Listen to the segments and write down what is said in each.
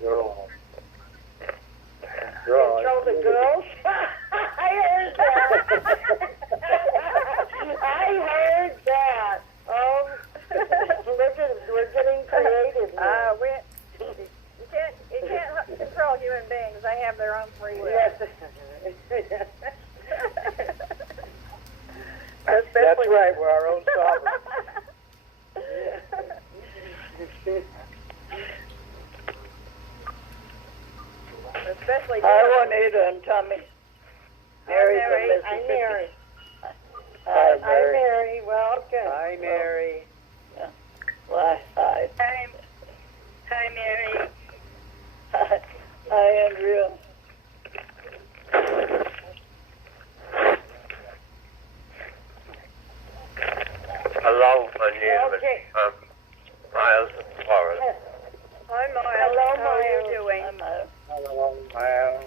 Girl. Control the girls? I heard that. I heard that. Look at we're getting creative here. You can't control human beings. They have their own free will. Yes. That's right, we're our own sovereign. Especially Hi, Juanita and Tommy. Mary from Hi, Mississippi. Mary. Hi, Hi, Mary. Welcome. Hi, Mary. Hi. Hi, Mary. Hi, Andrea. Hello, my name Okay. is Miles of Florida. Hi, Miles. Hello, How are you Miles. doing? Hello, Miles.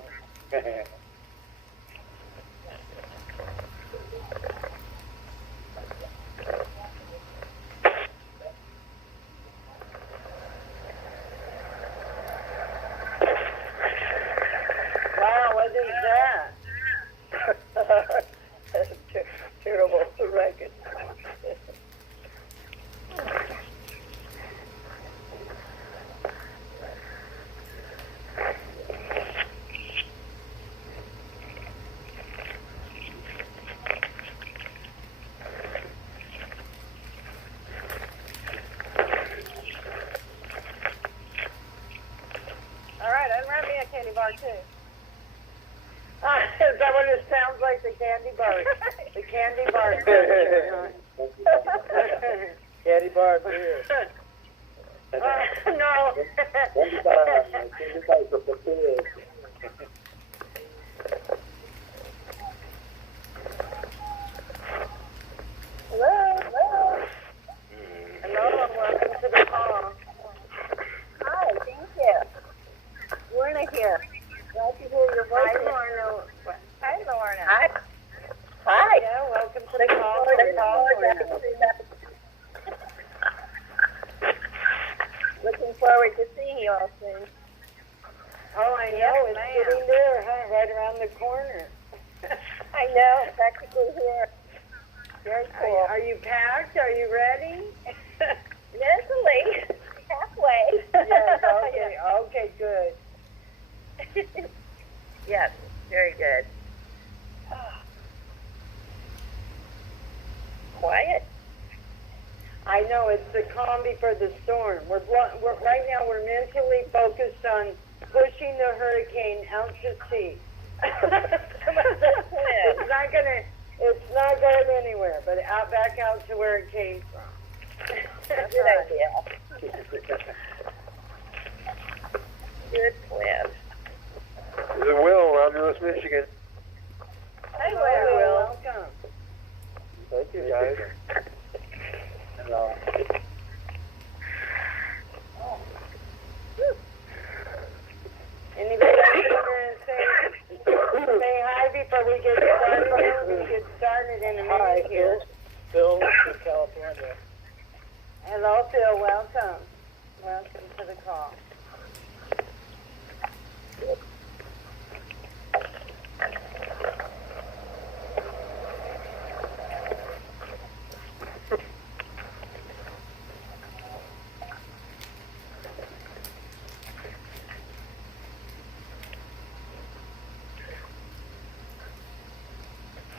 Wow, what is that? That's terrible record. All right, unwrap me a candy bar, too. Is that what it sounds like, the candy bar? The candy bar. Candy bar beer. No. Candy bar for the beer. Hello, and welcome to the call. Hi, thank you. Lorna here. Glad to hear your voice. Hi, Lorna. Hi, Lorna. Hi. Yeah, welcome to the call. Looking forward to seeing you all soon. Oh, I know. Yes, It's ma'am. getting there, huh? Right around the corner. I know, practically here. Very cool. Are you packed? Are you ready? Mentally, halfway. Yes, okay. Okay, good. Yes, very good. Quiet. I know, it's the calm before the storm. We're right now we're mentally focused on pushing the hurricane out to sea. It's not going anywhere, but back out to where it came from. Good idea. Good plan. This is Will, Romulus, Michigan. Hi, Hi, Will. welcome. Thank you, guys. Hello. Anybody want to say hi before we get started? We're going to get started in a minute here. Phil from California. Hello, Phil. Welcome. Welcome to the call.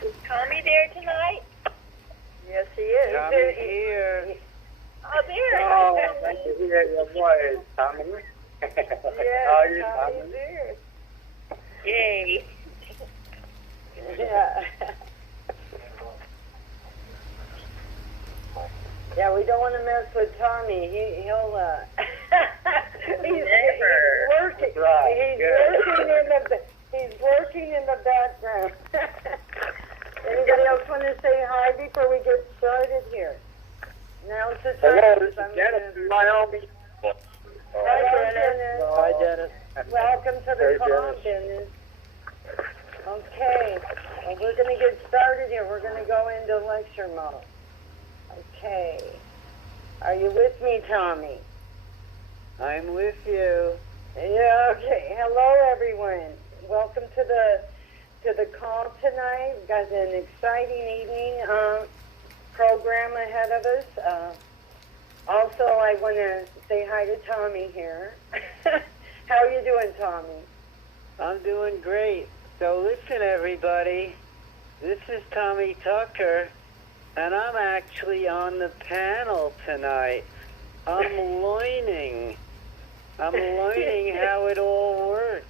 Is Tommy there tonight? Yes, he is. Tommy's here. Oh, there. Oh, nice to hear your voice, Tommy. Yes, How are you, Tommy's Tommy? there. Yay. Yeah. Yeah, we don't want to mess with Tommy. He'll he's working. Right, good. He's working in the background. Anybody else want to say hi before we get started here? Now's the time. Hello, this is I'm Dennis gonna- from Wyoming. Hi, Dennis. Hi, Dennis. Welcome to the Hey, call, Dennis. Dennis. Okay, well, we're going to get started here. We're going to go into lecture mode. Okay. Are you with me, Tommy? I'm with you. Yeah, okay. Hello, everyone. Welcome to the call tonight. We've got an exciting evening program ahead of us. Also, I want to say hi to Tommy here. How are you doing, Tommy? I'm doing great. So listen, everybody. This is Tommy Tucker, and I'm actually on the panel tonight. I'm learning how it all works.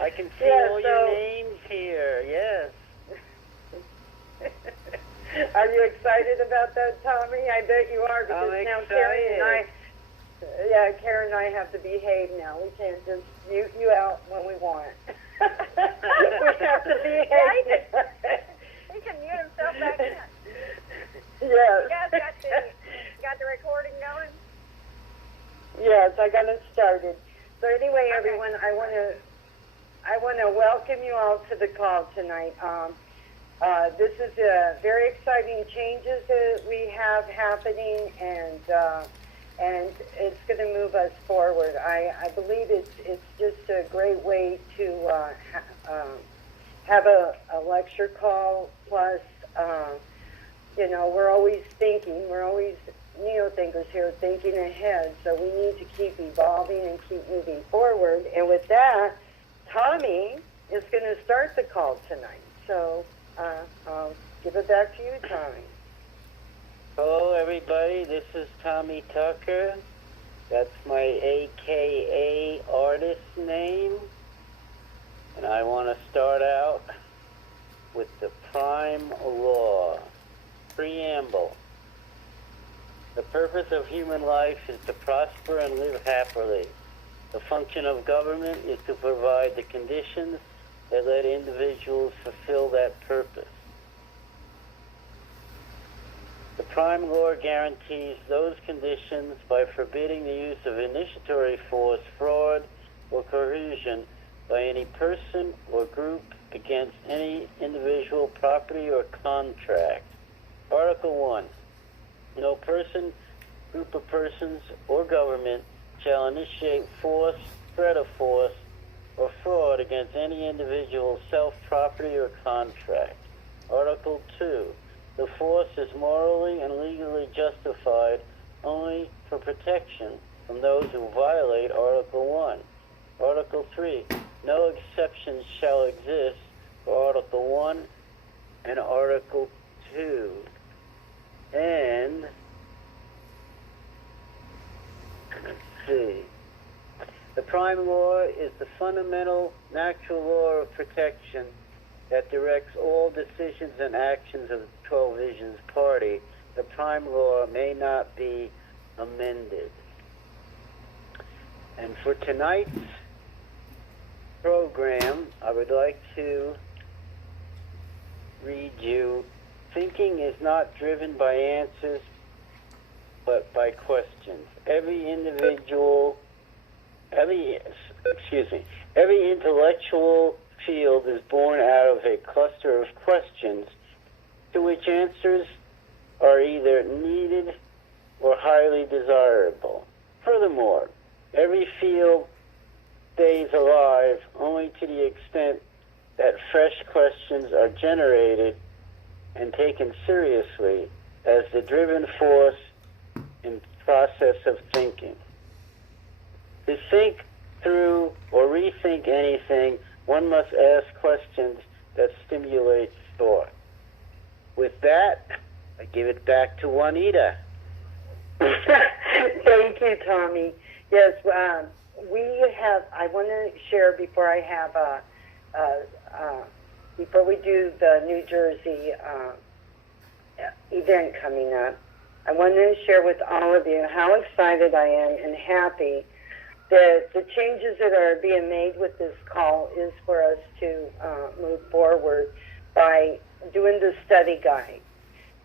I can see all your names here, yes. Are you excited about that, Tommy? I bet you are, because I'm now excited. Karen and I have to behave now. We can't just mute you out when we want. We have to behave. He can mute himself back in. Yes. You guys got the recording going? Yes, I got it started. So anyway, everyone, I want to welcome you all to the call tonight. This is very exciting changes that we have happening, and it's going to move us forward. I believe it's just a great way to have a lecture call. Plus, we're always thinking. We're always neo-thinkers here thinking ahead. So we need to keep evolving and keep moving forward. And with that, Tommy is going to start the call tonight. So I'll give it back to you, Tommy. Hello, everybody. This is Tommy Tucker. That's my AKA artist name. And I want to start out with the prime law. Preamble. The purpose of human life is to prosper and live happily. The function of government is to provide the conditions that let individuals fulfill that purpose. The prime law guarantees those conditions by forbidding the use of initiatory force, fraud, or coercion by any person or group against any individual, property, or contract. Article 1. No person, group of persons, or government shall initiate force, threat of force, or fraud against any individual, self, property, or contract. Article 2. The force is morally and legally justified only for protection from those who violate Article 1. Article 3. No exceptions shall exist for Article 1 and Article 2. And, let's see. The prime law is the fundamental natural law of protection that directs all decisions and actions of the 12 Visions Party. The prime law may not be amended. And for tonight's program, I would like to read you, thinking is not driven by answers, but by questions. Every intellectual field is born out of a cluster of questions to which answers are either needed or highly desirable. Furthermore, every field stays alive only to the extent that fresh questions are generated and taken seriously as the driven force in process of thinking. To think through or rethink anything, one must ask questions that stimulate thought. With that, I give it back to Juanita. Thank you, Tommy. Yes, I want to share before we do the New Jersey event coming up. I want to share with all of you how excited I am and happy that the changes that are being made with this call is for us to move forward by doing the study guide.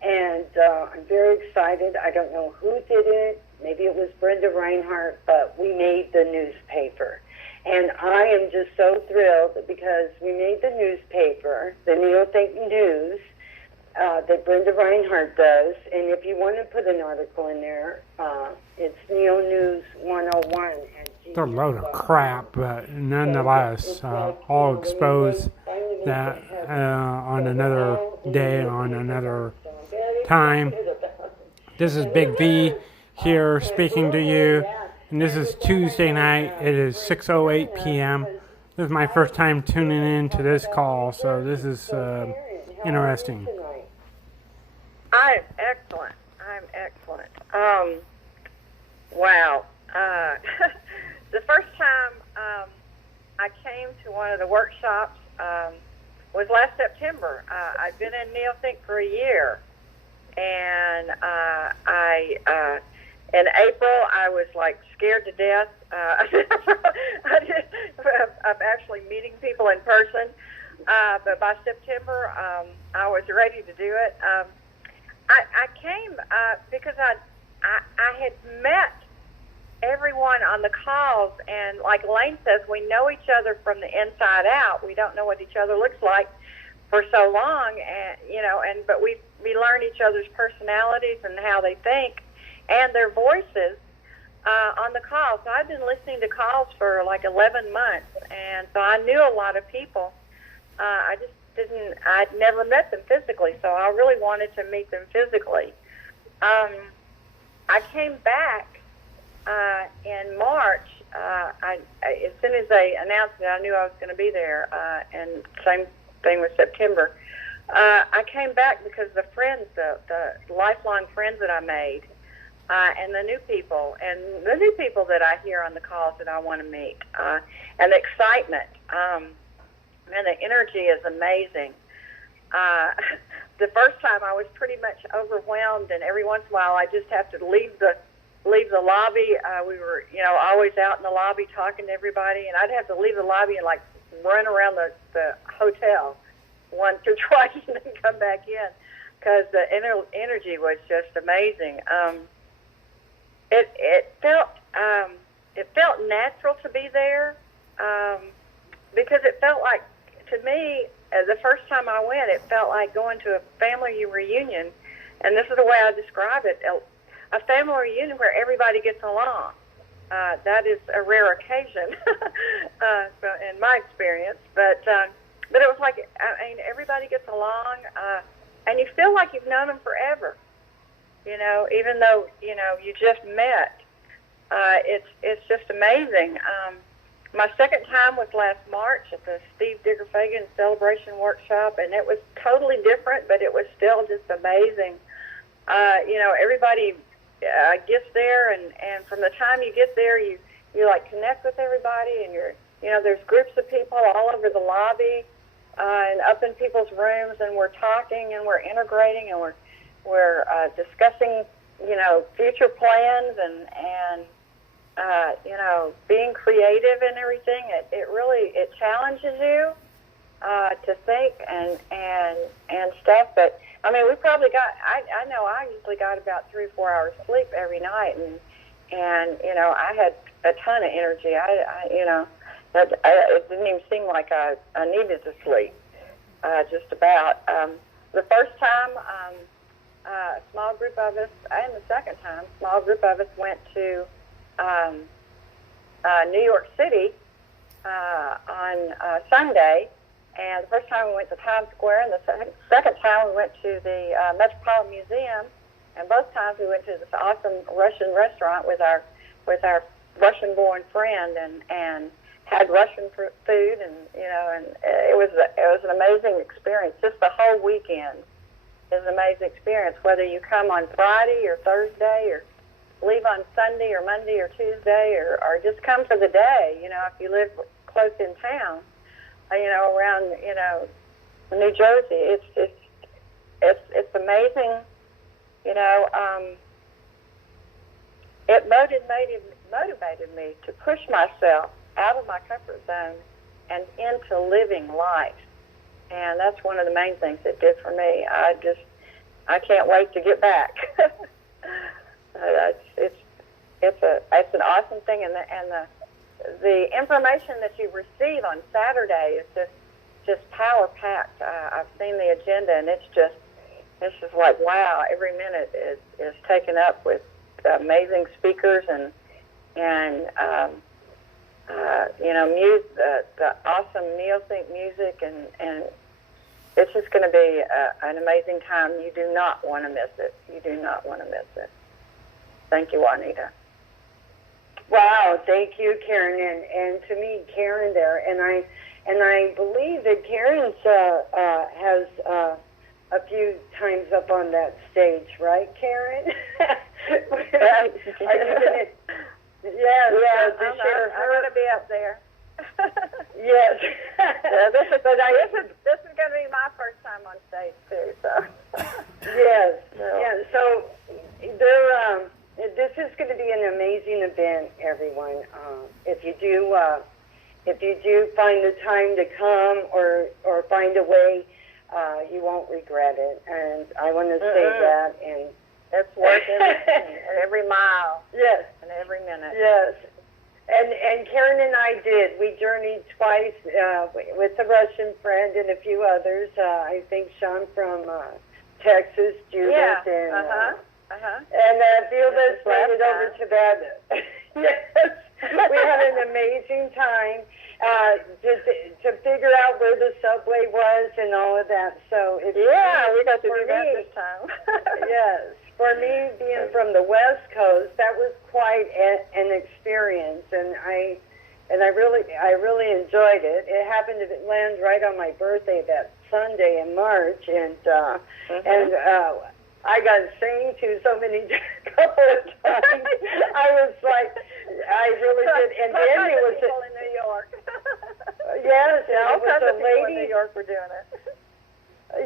And I'm very excited. I don't know who did it. Maybe it was Brenda Reinhardt, but we made the newspaper. And I am just so thrilled because we made the newspaper, the Neo-Think News, that Brenda Reinhardt does. And if you want to put an article in there, it's neonews101 they're a load of crap, but nonetheless, I'll expose that on another day, on another time. This is Big V here speaking to you, and this is Tuesday night. It is 6:08 p.m. This is my first time tuning in to this call, so this is interesting. I'm excellent. Wow. The first time I came to one of the workshops was last September. I'd been in NeoThink for a year, and in April I was like scared to death of actually meeting people in person. But by September, I was ready to do it. I came because I had met everyone on the calls, and like Elaine says, we know each other from the inside out. We don't know what each other looks like for so long, and but we learn each other's personalities and how they think and their voices on the calls. So I've been listening to calls for like 11 months, and so I knew a lot of people. I'd never met them physically, so I really wanted to meet them physically. I came back in March. As soon as they announced it, I knew I was going to be there, and same thing with September. I came back because the friends, the lifelong friends that I made, and the new people that I hear on the calls that I want to meet, and the excitement. And the energy is amazing. The first time I was pretty much overwhelmed, and every once in a while I just have to leave the lobby. We were, always out in the lobby talking to everybody, and I'd have to leave the lobby and like run around the hotel once or twice and then come back in because the energy was just amazing. It felt natural to be there because it felt like, to me, the first time I went, it felt like going to a family reunion, and this is the way I describe it: a family reunion where everybody gets along. That is a rare occasion, in my experience. But it was like, everybody gets along, and you feel like you've known them forever. Even though you just met. It's just amazing. My second time was last March at the Steve Digger-Fagan Celebration Workshop, and it was totally different, but it was still just amazing. Everybody gets there, and from the time you get there, you like connect with everybody, and there's groups of people all over the lobby and up in people's rooms, and we're talking and we're integrating and we're discussing future plans and being creative and everything. It really challenges you to think and stuff. But we probably got. I know I usually got about 3 or 4 hours sleep every night, and I had a ton of energy. It didn't even seem like I needed to sleep. Just about. The first time, a small group of us, and the second time, a small group of us went to New York City on Sunday, and the first time we went to Times Square, and the second time we went to the Metropolitan Museum, and both times we went to this awesome Russian restaurant with our Russian-born friend, and had Russian food, and it was an amazing experience. Just the whole weekend is an amazing experience, whether you come on Friday or Thursday or leave on Sunday or Monday or Tuesday or just come for the day. If you live close in town, around New Jersey, it's amazing. It motivated me to push myself out of my comfort zone and into living life, and that's one of the main things it did for me. I can't wait to get back. It's an awesome thing, and the information that you receive on Saturday is just power packed. I've seen the agenda, and it's just like, wow, every minute is taken up with amazing speakers and the awesome NeoThink music, and it's just going to be an amazing time. You do not want to miss it. You do not want to miss it. Thank you, Juanita. Wow, thank you, Karen, and to meet Karen there, and I believe that Karen's has a few times up on that stage, right, Karen? Are you gonna? Yes, to share I'm going to be up there. Yes. This is going to be my first time on stage too. So. Yes. Yeah. So this is going to be an amazing event, everyone. If you do find the time to come or find a way, you won't regret it. And I want to say that. And it's worth it every mile. Yes. And every minute. Yes. And Karen and I did. We journeyed twice with a Russian friend and a few others. I think Sean from Texas, Judith, and a few of us made it over to that. Yes, we had an amazing time to figure out where the subway was and all of that. So we got to do that this time. Yes. For me, being from the West Coast, that was quite an experience, and I really enjoyed it. It happened to land right on my birthday that Sunday in March, and I got sang to so many couple of times. I was like, I really did, and then it was people in New York. Yes, all it was kinds a of people lady. in New York were doing it.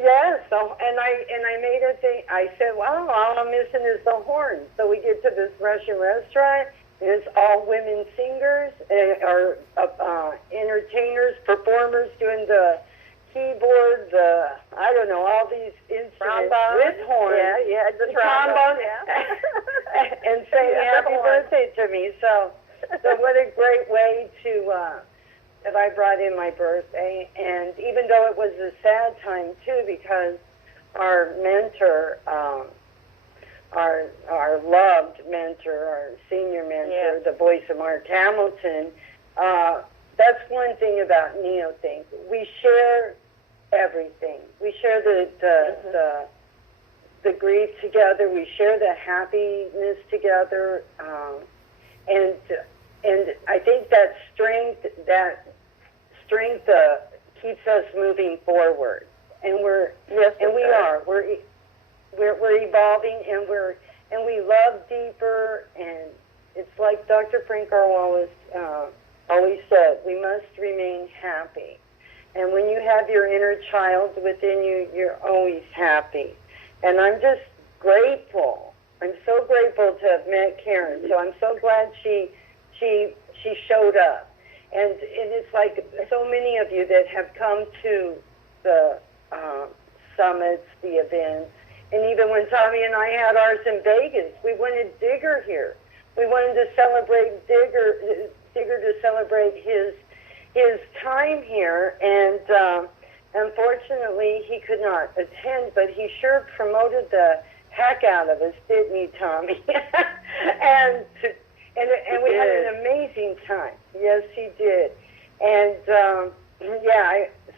Yes, so, and I made a thing. I said, "Wow, all I'm missing is the horn." So we get to this Russian restaurant. It's all women singers or entertainers, performers doing the keyboard, I don't know, all these instruments trombone with horns. Yeah, the trombone. And saying happy birthday to me. So what a great way to. That I brought in my birthday, and even though it was a sad time too, because our mentor, our loved mentor, our senior mentor, the voice of Mark Hamilton, that's one thing about NeoThink. We share everything. We share the grief together. We share the happiness together, and I think that strength keeps us moving forward, and we are. We're evolving, and we love deeper. And it's like Dr. Frank R. Wallace always said: we must remain happy. And when you have your inner child within you, you're always happy. And I'm just grateful. I'm so grateful to have met Karen. So I'm so glad she showed up. And it's like so many of you that have come to the summits, the events, and even when Tommy and I had ours in Vegas, we wanted Digger here. We wanted to celebrate Digger to celebrate his time here, and unfortunately he could not attend, but he sure promoted the heck out of us, didn't he, Tommy? and we had an amazing time. Yes, he did. And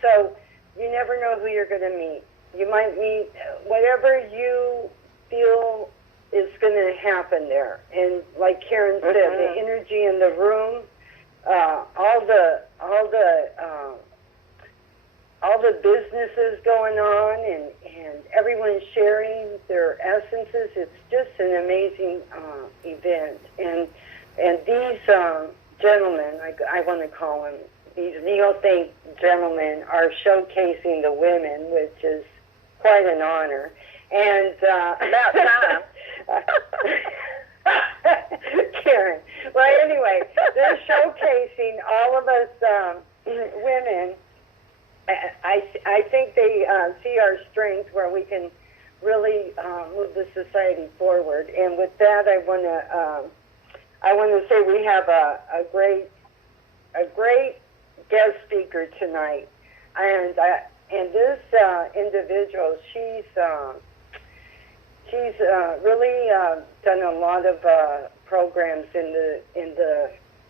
so you never know who you're going to meet. You might meet whatever you feel is going to happen there. And like Karen said, the energy in the room, all the businesses going on, and everyone sharing their essences. It's just an amazing event. And these gentlemen, I want to call them, these NeoThink gentlemen, are showcasing the women, which is quite an honor. And about time. Karen. Well, anyway, they're showcasing all of us women. I think they see our strength where we can really move the society forward. And with that, I want to say we have a great guest speaker tonight, and this individual, she's really done a lot of programs in the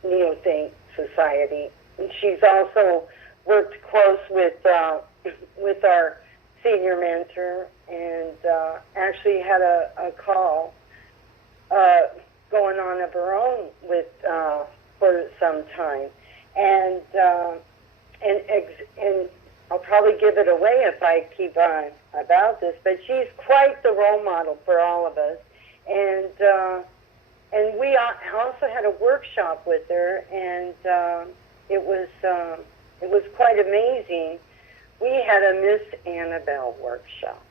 NeoThink Society. And she's also worked close with our senior mentor, and actually had a call going on of her own with for some time, and I'll probably give it away if I keep on about this, but she's quite the role model for all of us, and we also had a workshop with her, and it was quite amazing. We had a Miss Annabelle workshop.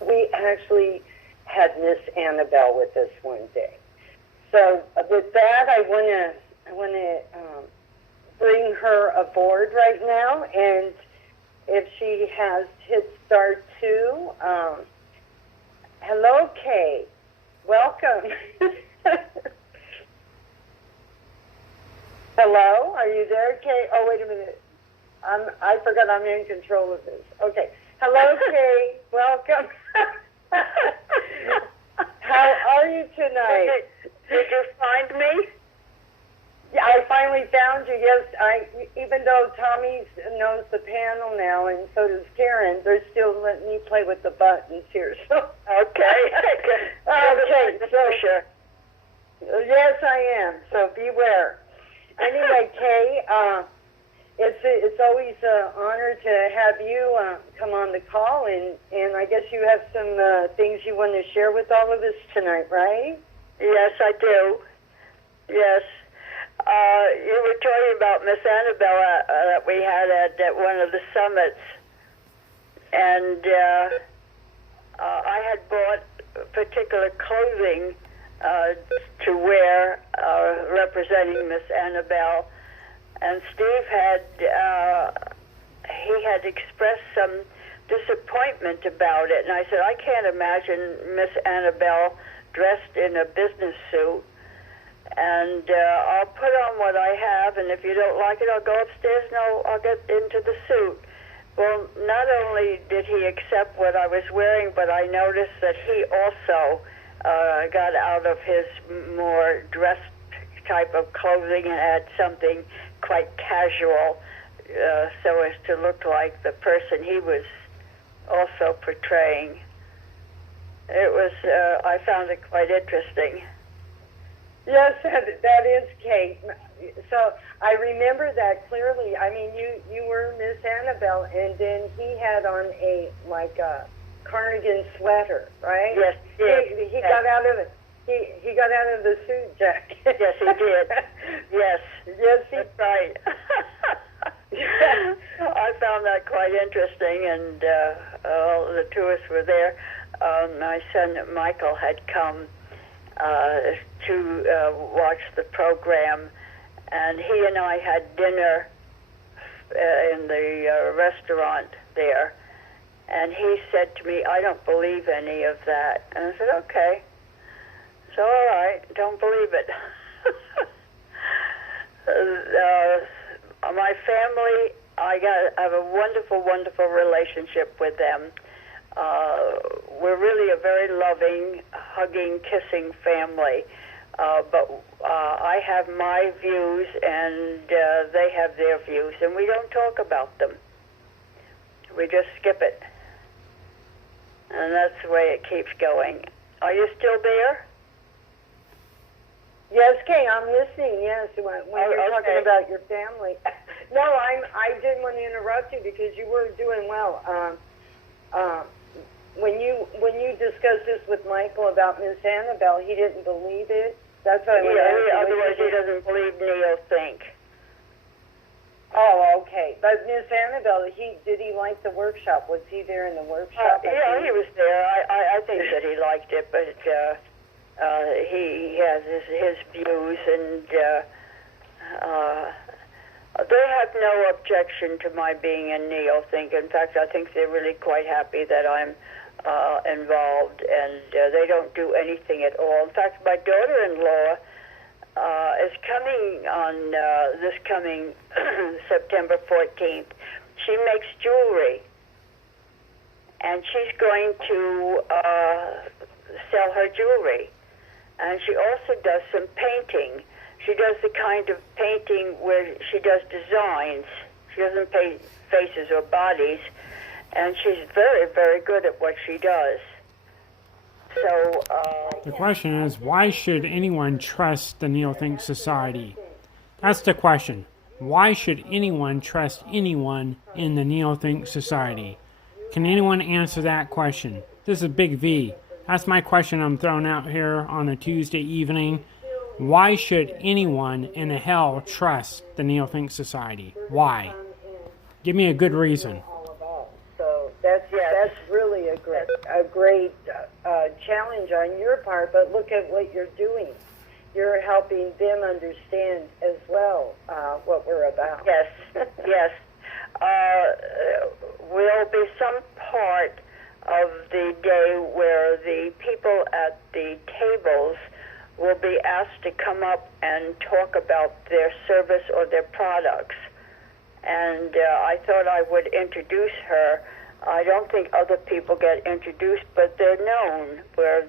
We actually had Miss Annabelle with us one day. So with that, I want to bring her aboard right now, and if she has hit start 2, hello, Kay. Welcome. Hello, are you there, Kay? Oh, wait a minute. I forgot I'm in control of this. Okay. Hello, Kay. Welcome. How are you tonight? Did you find me? Yeah, I finally found you. Yes, even though Tommy knows the panel now, and so does Karen, they're still letting me play with the buttons here. So Okay. okay. So Sure. yes, I am. So beware. Anyway, Kay, it's always an honor to have you come on the call, and I guess you have some things you want to share with all of us tonight, right? Yes, I do. Yes. You were talking about Miss Annabelle that we had at one of the summits, and I had bought particular clothing to wear representing Miss Annabelle, and Steve had expressed some disappointment about it, and I said, I can't imagine Miss Annabelle dressed in a business suit, and I'll put on what I have, and if you don't like it, I'll go upstairs and I'll get into the suit. Well, not only did he accept what I was wearing, but I noticed that he also got out of his more dressed type of clothing and had something quite casual, so as to look like the person he was also portraying. It was, I found it quite interesting. Yes, that is Kate. So I remember that clearly. I mean, you were Miss Annabelle, and then he had on a cardigan sweater, right? Yes, he got out of it. He got out of the suit jacket. Yes, he did. Yes. Yes, That's right. I found that quite interesting, and the two of us were there. My son Michael had come to watch the program, and he and I had dinner in the restaurant there, and he said to me, I don't believe any of that. And I said, okay. So, all right, don't believe it. My family, I have a wonderful, wonderful relationship with them. We're really a very loving, hugging, kissing family. But I have my views, and they have their views, and we don't talk about them. We just skip it. And that's the way it keeps going. Are you still there? Yes, Kay, I'm listening. Yes, when you're talking about your family. No, I didn't want to interrupt you because you were doing well. When you discussed this with Michael about Miss Annabelle, he didn't believe it. That's what I was asking. Otherwise he doesn't believe neo-think. Oh, okay. But Miss Annabelle, did he like the workshop? Was he there in the workshop? Yeah, he was there. I think that he liked it, but he has his views, and they have no objection to my being a neo-think. In fact, I think they're really quite happy that I'm involved, and they don't do anything at all. In fact, my daughter-in-law is coming on this coming September 14th. She makes jewelry, and she's going to sell her jewelry. And she also does some painting. she does the kind of painting where she does designs. She doesn't paint faces or bodies, and she's very, very good at what she does. So, The question is, why should anyone trust the Neil Think Society? That's the question. Why should anyone trust anyone in the Neil Think Society? Can anyone answer that question? This is Big V. That's my question I'm throwing out here on a Tuesday evening. Why should anyone in hell trust the Neil Think Society? Why? Give me a good reason. So that's really a great challenge on your part. But look at what you're doing. You're helping them understand as well what we're about. yes, yes. Will be some part of the day where the people at the tables will be asked to come up and talk about their service or their products. And I thought I would introduce her. I don't think other people get introduced, but they're known, where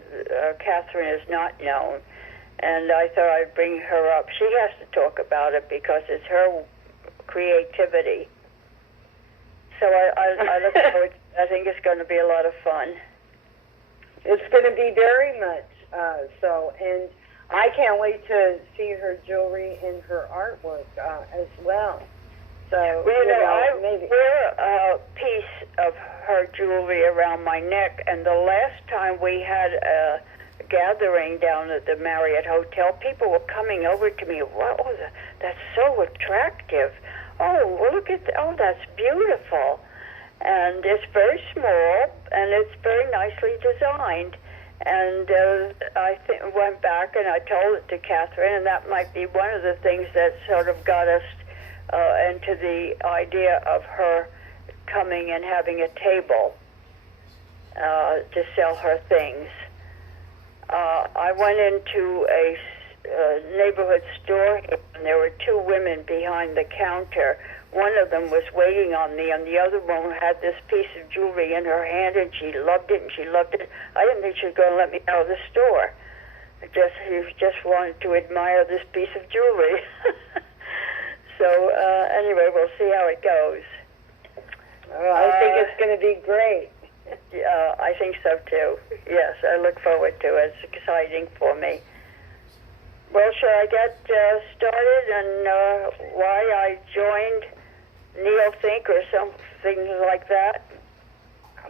Catherine is not known. And I thought I'd bring her up. She has to talk about it because it's her creativity. So I look forward. I think it's going to be a lot of fun. It's going to be very much so, and I can't wait to see her jewelry and her artwork as well. So, I maybe wear a piece of her jewelry around my neck, and the last time we had a gathering down at the Marriott Hotel, people were coming over to me. Wow, that's so attractive. Oh, well, look at that's beautiful. And it's very small, and it's very nicely designed. And I went back and I told it to Catherine, and that might be one of the things that sort of got us into the idea of her coming and having a table to sell her things. I went into a neighborhood store, and there were two women behind the counter. One of them was waiting on me, and the other one had this piece of jewelry in her hand, and she loved it, and she loved it. I didn't think she was going to let me out of the store. She just wanted to admire this piece of jewelry. So anyway, we'll see how it goes. I think it's going to be great. Yeah, I think so too. Yes, I look forward to it. It's exciting for me. Well, shall I get started and why I joined Neil Think or something like that?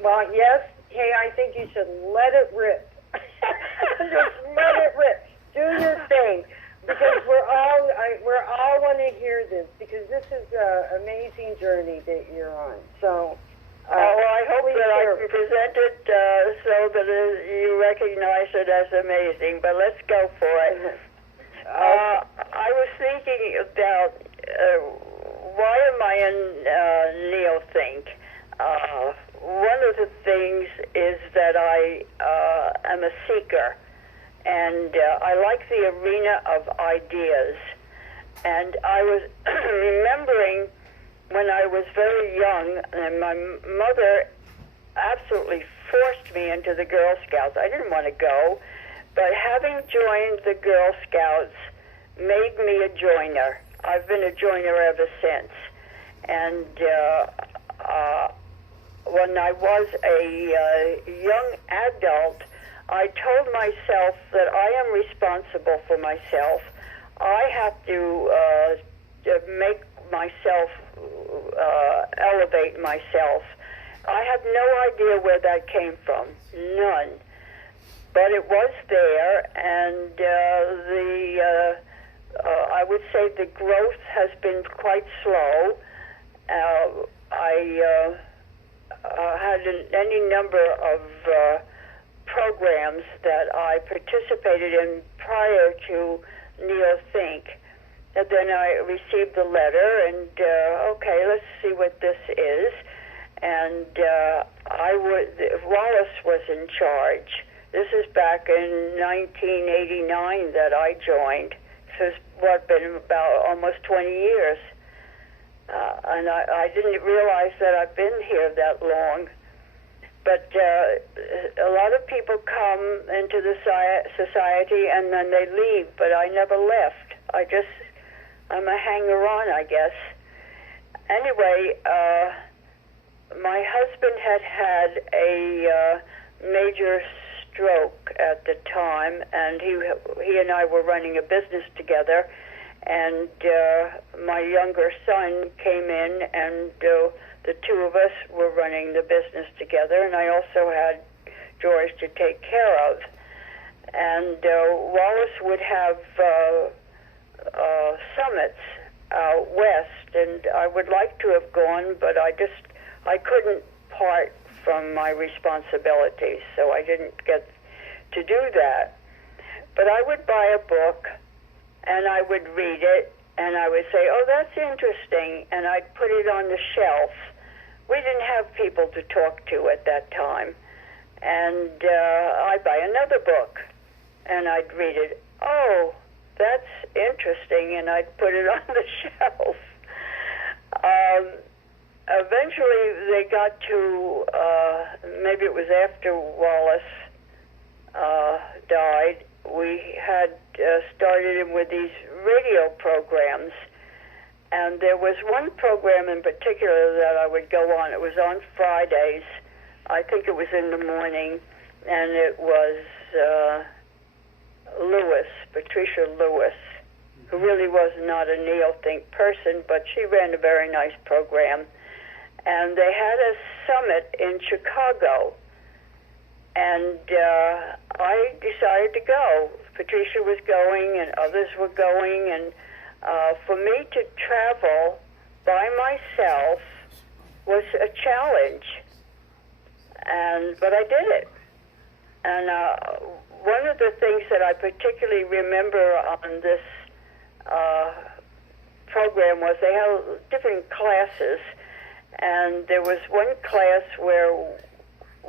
Well, yes. Hey, I think you should let it rip. Just let it rip. Do your thing, because we're all want to hear this, because this is an amazing journey that you're on. So. Well, I hope that I can present it so that you recognize it as amazing. But let's go for it. I was thinking about why am I in Neil Think? One of the things is that I am a seeker, and I like the arena of ideas. And I was remembering when I was very young, and my mother absolutely forced me into the Girl Scouts. I didn't want to go, but having joined the Girl Scouts made me a joiner. I've been a joiner ever since. And when I was a young adult, I told myself that I am responsible for myself. I have to make myself elevate myself. I have no idea where that came from, none. But it was there, and I would say the growth has been quite slow. I had any number of programs that I participated in prior to Neil Think. And then I received the letter, and okay, let's see what this is. And Wallace was in charge. This is back in 1989 that I joined. This has been about almost 20 years. And I didn't realize that I've been here that long. But a lot of people come into the society and then they leave, but I never left. I'm a hanger-on, I guess. Anyway, my husband had a major stroke at the time, and he and I were running a business together, and my younger son came in, and the two of us were running the business together, and I also had George to take care of. And Wallace would have summits out west, and I would like to have gone, but I couldn't part from my responsibilities, so I didn't get to do that. But I would buy a book, and I would read it, and I would say, oh, that's interesting, and I'd put it on the shelf. We didn't have people to talk to at that time. And I'd buy another book, and I'd read it. Oh, that's interesting, and I'd put it on the shelf. Eventually, they got to, maybe it was after Wallace died, we had started him with these radio programs. And there was one program in particular that I would go on. It was on Fridays. I think it was in the morning, and it was Patricia Lewis, who really was not a neo-think person, but she ran a very nice program. And they had a summit in Chicago, and I decided to go. Patricia was going, and others were going, and for me to travel by myself was a challenge, but I did it. And one of the things that I particularly remember on this program was they had different classes, and there was one class where,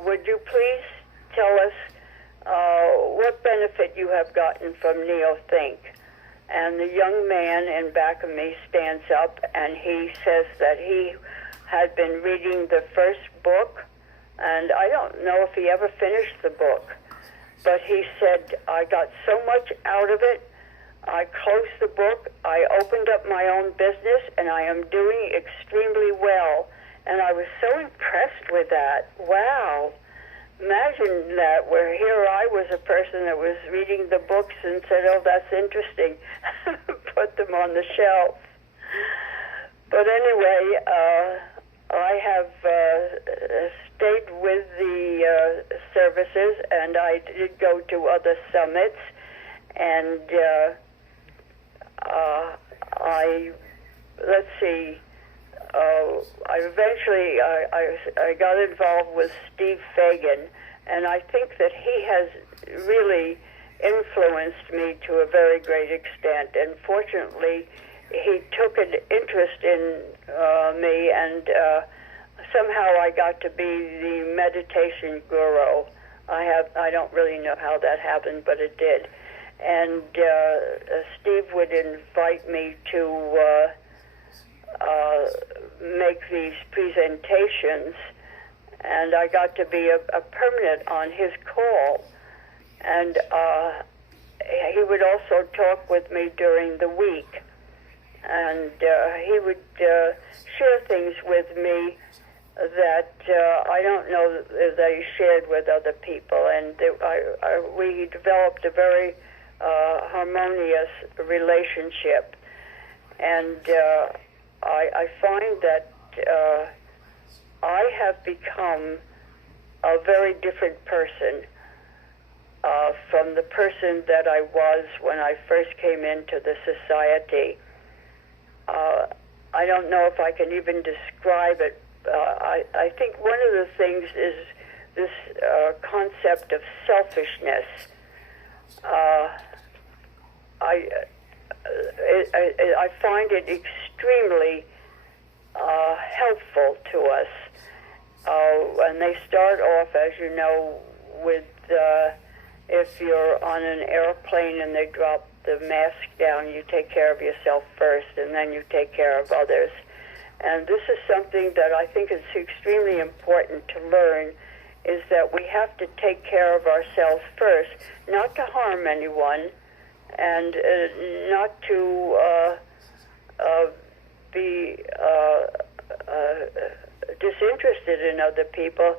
would you please tell us what benefit you have gotten from Neo-Think? And the young man in back of me stands up, and he says that he had been reading the first book, and I don't know if he ever finished the book, but he said, I got so much out of it. I closed the book, I opened up my own business, and I am doing extremely well. And I was so impressed with that. Wow. Imagine that, where here I was a person that was reading the books and said, oh, that's interesting. Put them on the shelf. But anyway, I have stayed with the services, and I did go to other summits, and let's see, I got involved with Steve Fagan, and I think that he has really influenced me to a very great extent. And fortunately, he took an interest in me, and somehow I got to be the meditation guru. I don't really know how that happened, but it did. And Steve would invite me to make these presentations, and I got to be a permanent on his call. And he would also talk with me during the week, and he would share things with me that I don't know that he shared with other people, and we developed a very harmonious relationship. And I find that I have become a very different person from the person that I was when I first came into the society. I don't know if I can even describe it. I think one of the things is this concept of selfishness. I find it extremely helpful to us. And they start off, as you know, with if you're on an airplane and they drop the mask down, you take care of yourself first, and then you take care of others. And this is something that I think is extremely important to learn, is that we have to take care of ourselves first, not to harm anyone, and not to be disinterested in other people,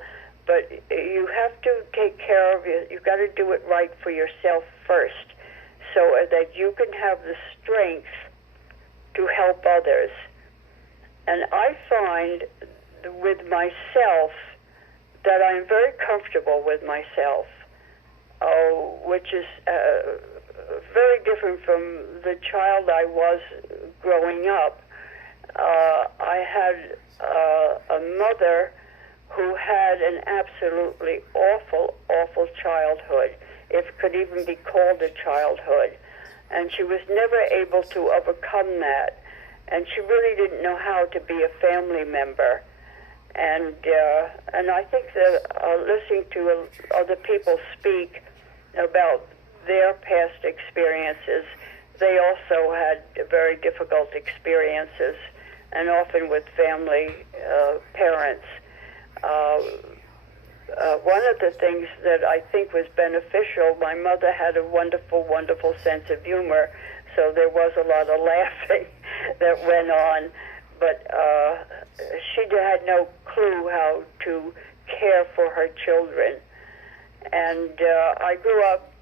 but you have to take care of you. You've got to do it right for yourself first, so that you can have the strength to help others. And I find with myself that I'm very comfortable with myself, which is very different from the child I was growing up. I had a mother who had an absolutely awful, awful childhood, if it could even be called a childhood. And she was never able to overcome that. And she really didn't know how to be a family member. And I think that listening to other people speak about their past experiences, they also had very difficult experiences, and often with family parents. One of the things that I think was beneficial, my mother had a wonderful, wonderful sense of humor, so there was a lot of laughing that went on, but she had no clue how to care for her children. And I grew up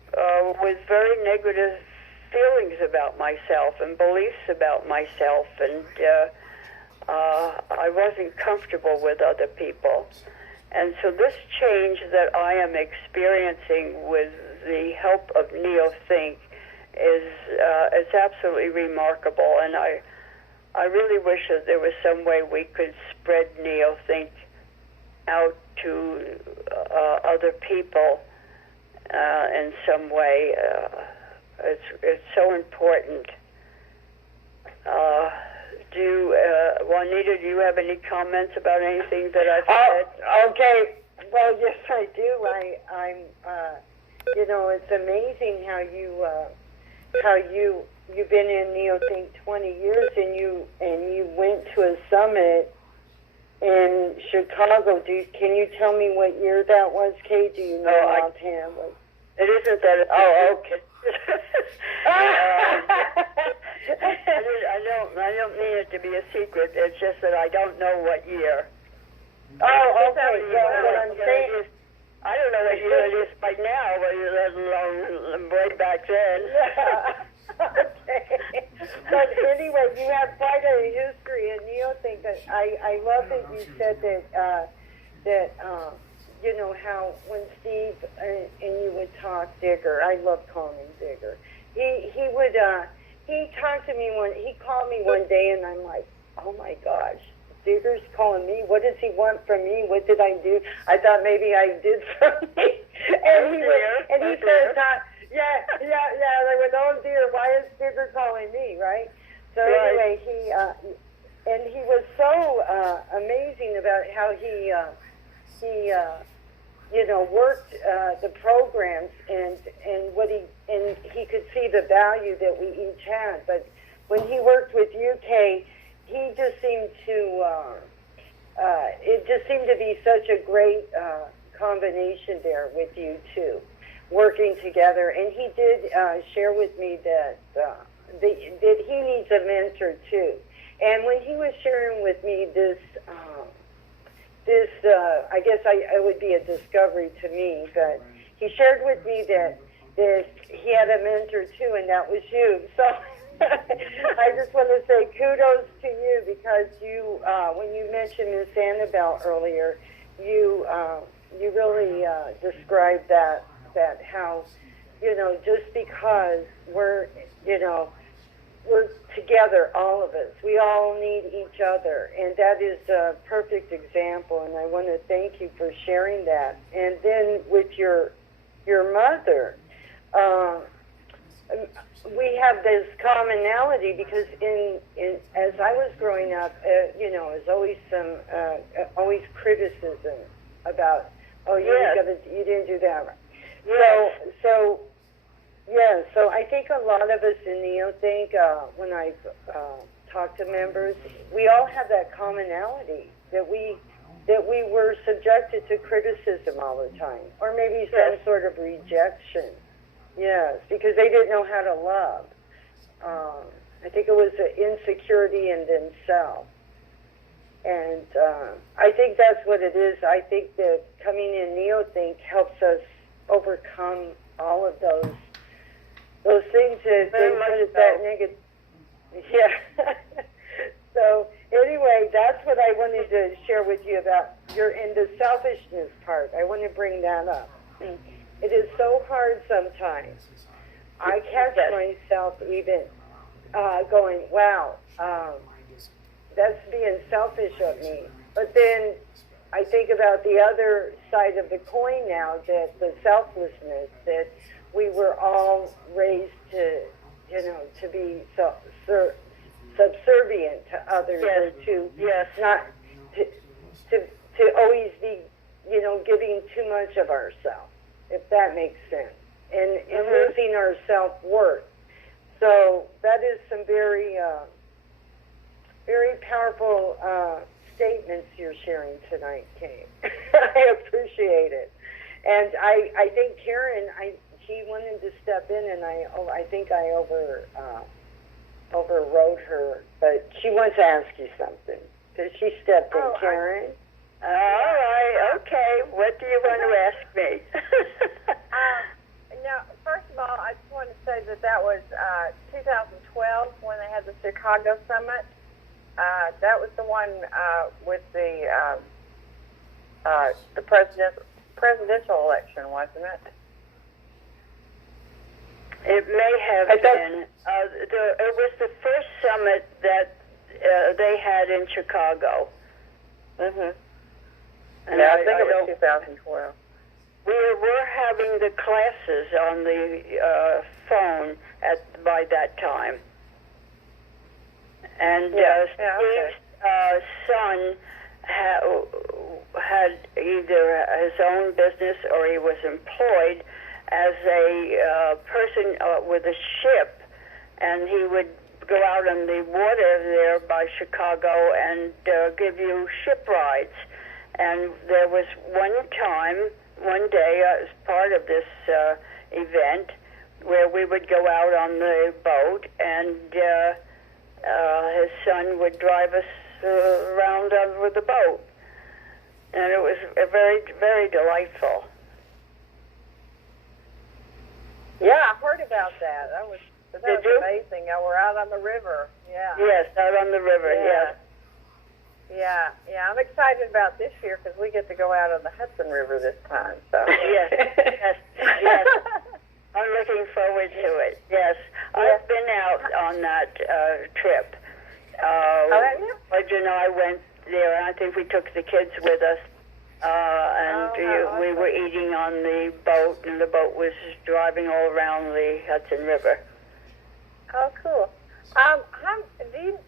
with very negative feelings about myself and beliefs about myself, and I wasn't comfortable with other people. And so this change that I am experiencing with the help of NeoThink is absolutely remarkable, and I really wish that there was some way we could spread NeoThink out to other people in some way. It's so important. Juanita, do you have any comments about anything that I've said? Okay. Well, yes, I do. I'm it's amazing how you've been in NeoThink 20 years, and you went to a summit in Chicago. Can you tell me what year that was, Kay? Do you know offhand? It isn't that. Oh, okay. I don't mean it to be a secret. It's just that I don't know what year. Oh, okay. Well, what I'm saying is, I don't know what year it is by now, let alone way back then. Okay. But anyway, you have quite a history in NeoThink. I love that you said that how when Steve and you would talk, Digger, I love calling him Digger. He talked to me he called me one day, and I'm like, oh my gosh, Digger's calling me. What does he want from me? What did I do? I thought maybe I did something. And he says, I went, oh dear, why is Digger calling me, right? So anyway, he was so amazing about how he worked the programs, and he could see the value that we each had. But when he worked with UK, he just seemed to it just seemed to be such a great combination there with you two working together. And he did share with me that he needs a mentor too. And when he was sharing with me this I guess it would be a discovery to me, but he shared with me that he had a mentor too, and that was you. So I just want to say kudos to you, because you, when you mentioned Miss Annabelle earlier, you really described that how, just because we're together, all of us. We all need each other, and that is a perfect example, and I want to thank you for sharing that. And then with your mother, we have this commonality, because as I was growing up, there's always always criticism about, you didn't do that right. Yes. So I think a lot of us in NeoThink, when I talk to members, we all have that commonality that we were subjected to criticism all the time, or maybe some sort of rejection. Yes, because they didn't know how to love. I think it was an insecurity in themselves. And I think that's what it is. I think that coming in NeoThink helps us overcome all of those things that put that negative. Yeah. So anyway, that's what I wanted to share with you about in the selfishness part. I want to bring that up. It is so hard sometimes. I catch myself even going, wow, that's being selfish of me. But then I think about the other side of the coin now, that the selflessness, that we were all raised to, to be subservient to others, or to not to always be, giving too much of ourselves, if that makes sense, and losing our self-worth. So that is some very, very powerful statements you're sharing tonight, Kate. I appreciate it. And I think Karen, she wanted to step in, and I think I overrode her, but she wants to ask you something, because she stepped in. Karen? All right, okay. What do you want to ask me? No, first of all, I just want to say that was 2012 when they had the Chicago Summit. That was the one with the presidential election, wasn't it? It may have been. It was the first summit that they had in Chicago. And I think it was 2012. We were having the classes on the phone by that time. And Steve's son had either his own business or he was employed as a person with a ship, and he would go out on the water there by Chicago and give you ship rides. And there was one day, as part of this event, where we would go out on the boat, and his son would drive us around with the boat. And it was very, very delightful. Yeah, I heard about that. That was amazing. We're out on the river. Yeah. Yes, out on the river. Yes. Yeah. I'm excited about this year because we get to go out on the Hudson River this time. So. Yes. I'm looking forward to it. Yes, I've been out on that trip. Roger and I went there, and I think we took the kids with us. We were eating on the boat, and the boat was driving all around the Hudson River. Oh, cool.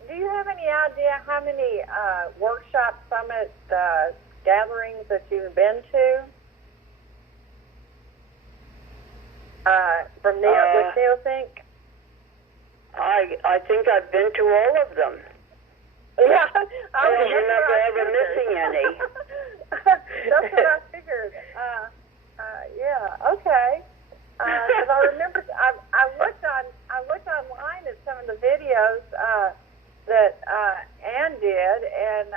Do you have any idea how many workshop summit gatherings that you've been to with NeoThink? I think I've been to all of them. Yeah, I don't remember ever missing any. That's what I figured. Yeah, okay. Because I remember I looked online at some of the videos that Ann did, and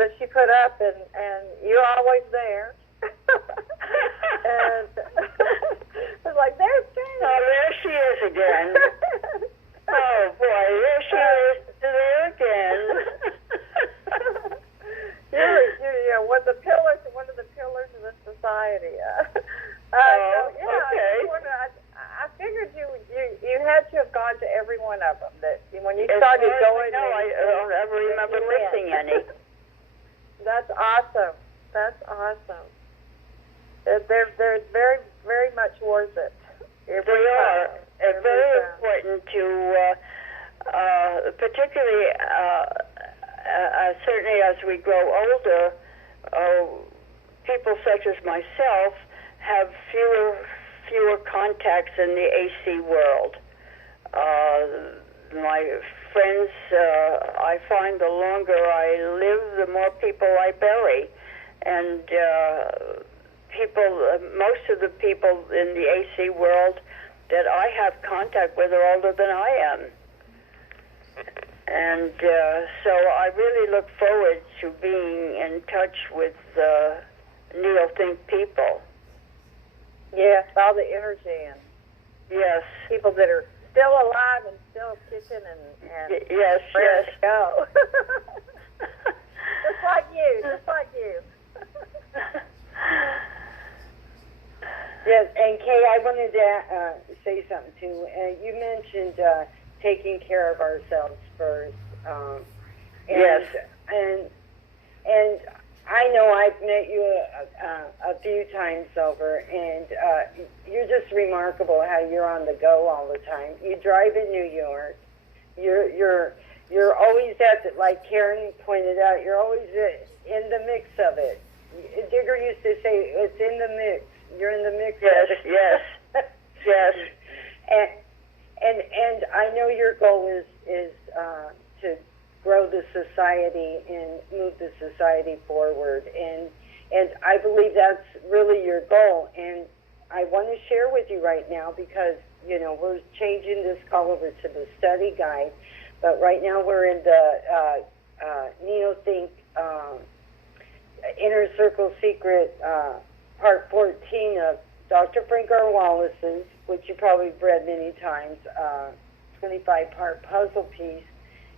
that she put up, and you're always there. And I was like, there's Jane. Oh, there she is again. Oh boy, there she is there again. You're one of the pillars of the society. Okay. I figured you had to have gone to every one of them. That when you started going, no, I don't ever remember missing any. That's awesome. They're very, very much worth it. They are. It's very important to, particularly, certainly as we grow older, people such as myself have fewer contacts in the AC world. My friends, I find the longer I live, the more people I bury. And people, most of the people in the AC world that I have contact with are older than I am. And so I really look forward to being in touch with Neo-Think people. Yes, all the energy and Yes. people that are still alive and still kicking and Yes, ready yes. to go. Just like you. Yes, and Kay, I wanted to say something too. You mentioned taking care of ourselves first. And, Yes. And I know I've met you a few times over, and you're just remarkable how you're on the go all the time. You drive in New York. You're always at the, like Karen pointed out, you're always in the mix of it. Digger used to say, it's in the mix. You're in the mix Yes, of it. yes, yes. And I know your goal is to grow the society and move the society forward. And I believe that's really your goal. And I want to share with you right now because, you know, we're changing this call over to the study guide. But right now we're in the Neo-Think Inner Circle Secret Part 14 of Dr. Frank R. Wallace's, which you probably have read many times, 25-part puzzle piece.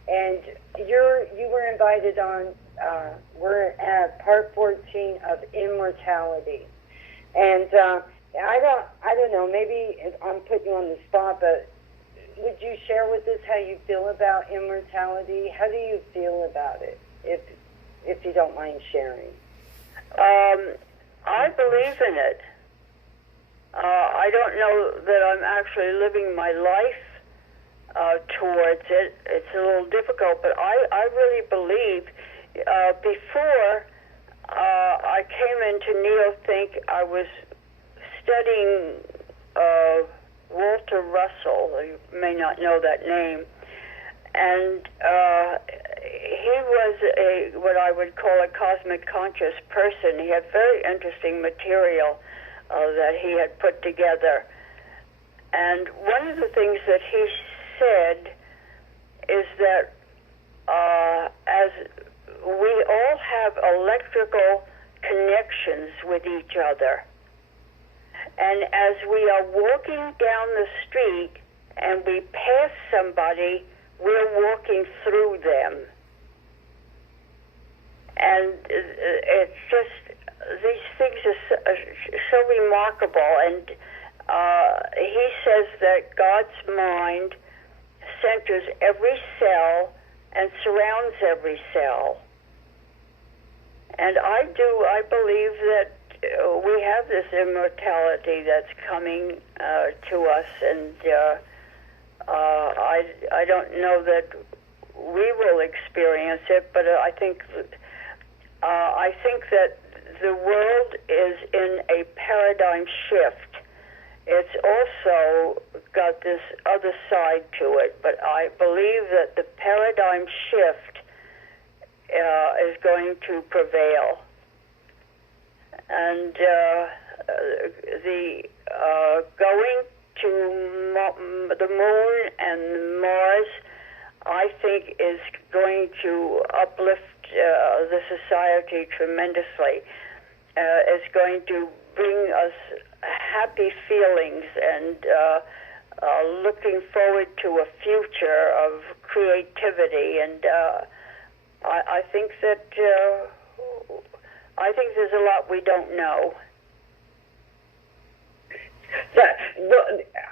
And you were invited on, we're at Part 14 of Immortality. And I don't know, maybe I'm putting you on the spot, but would you share with us how you feel about immortality? How do you feel about it, if you don't mind sharing? I believe in it. I don't know that I'm actually living my life towards it. It's a little difficult, but I really believe before I came into Neo-Think, I was studying Walter Russell. You may not know that name. And he was what I would call a cosmic conscious person. He had very interesting material that he had put together. And one of the things that he said is that as we all have electrical connections with each other, and as we are walking down the street and we pass somebody, we're walking through them. And it's just, these things are so remarkable. And he says that God's mind centers every cell and surrounds every cell. And I believe that we have this immortality that's coming to us, and I don't know that we will experience it, but I think that the world is in a paradigm shift. It's also got this other side to it, but I believe that the paradigm shift is going to prevail. And the going to the moon and Mars, I think, is going to uplift the society tremendously. It's going to bring us happy feelings and looking forward to a future of creativity. And I think that I think there's a lot we don't know.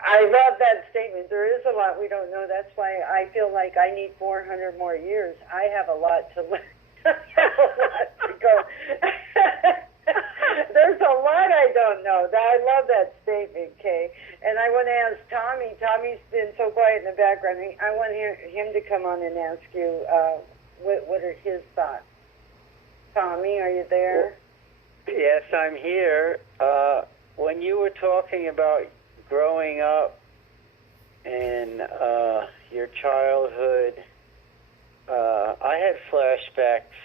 I love that statement. There is a lot we don't know. That's why I feel like I need 400 more years. I have a lot to learn. I have a lot to go. There's a lot I don't know. I love that statement, Kay. And I want to ask Tommy. Tommy's been so quiet in the background. I want him to come on and ask you what are his thoughts. Tommy, are you there? Yes, I'm here. When you were talking about growing up in your childhood, I had flashbacks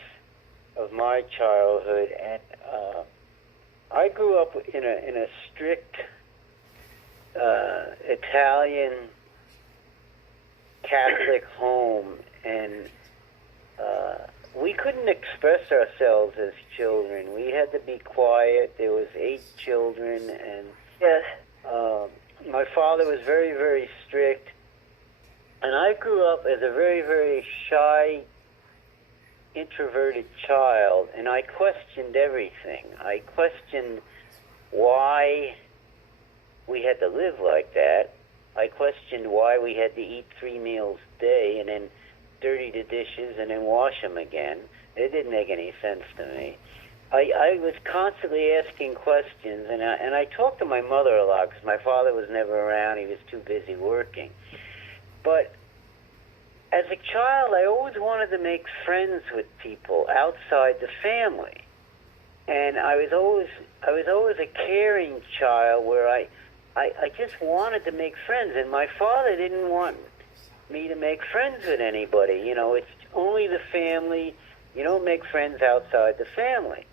of my childhood, and I grew up in a strict Italian Catholic home, and we couldn't express ourselves as children. We had to be quiet. There was 8 children, and Yes. my father was very, very strict. And I grew up as a very, very shy, introverted child, and I questioned everything. I questioned why we had to live like that. I questioned why we had to eat 3 meals a day and then dirty the dishes and then wash them again. It didn't make any sense to me. I was constantly asking questions, and I talked to my mother a lot because my father was never around. He was too busy working. But as a child, I always wanted to make friends with people outside the family, and I was always a caring child where I just wanted to make friends, and my father didn't want me to make friends with anybody. You know, it's only the family. You don't make friends outside the family,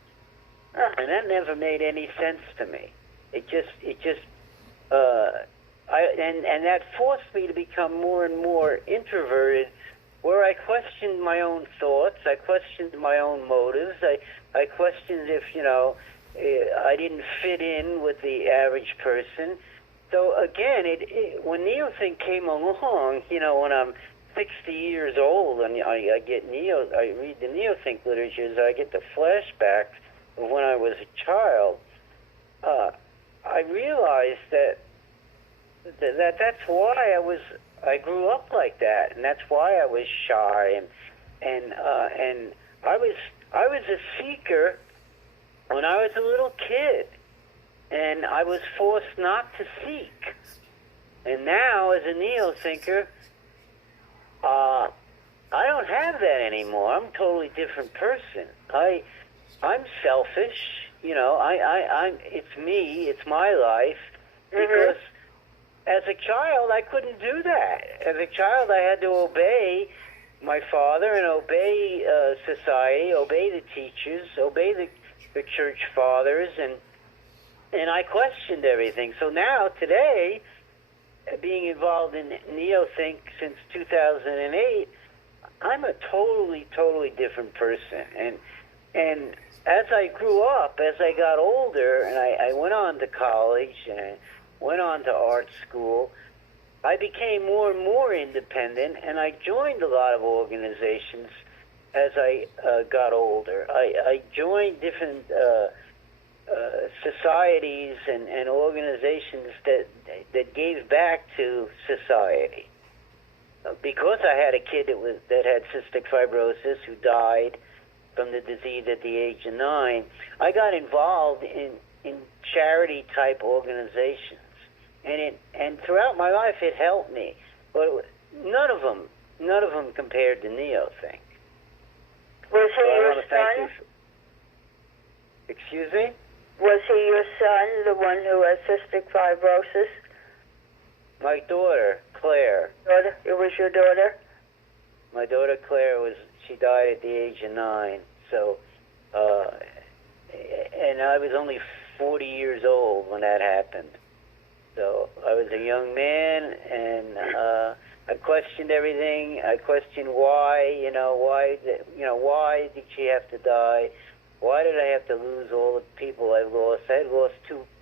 and that never made any sense to me. And that forced me to become more and more introverted, where I questioned my own thoughts, I questioned my own motives, I questioned if, I didn't fit in with the average person. So again, when NeoThink came along, when I'm 60 years old and I read the NeoThink literatures, I get the flashbacks of when I was a child. I realized that's why I grew up like that, and that's why I was shy, and I was a seeker when I was a little kid, and I was forced not to seek. And now, as a neo-thinker, I don't have that anymore. I'm a totally different person. I'm selfish. It's me. It's my life. Because as a child, I couldn't do that. As a child, I had to obey my father and obey society, obey the teachers, obey the church fathers, and I questioned everything. So now, today, being involved in NeoThink since 2008, I'm a totally, totally different person. And as I grew up, as I got older, and I went on to college and I went on to art school, I became more and more independent, and I joined a lot of organizations as I got older. I joined different societies and organizations that gave back to society. Because I had a kid that had cystic fibrosis who died from the disease at the age of 9, I got involved in charity-type organizations. And throughout my life, it helped me. But none of them compared to NeoThink. Was he I your want to thank son? you. Excuse me? Was he your son, the one who has cystic fibrosis? My daughter, Claire. Daughter? It was your daughter? My daughter, Claire, she died at the age of 9. So, and I was only 40 years old when that happened. So I was a young man, and I questioned everything. I questioned why why did she have to die? Why did I have to lose all the people I've lost? I had lost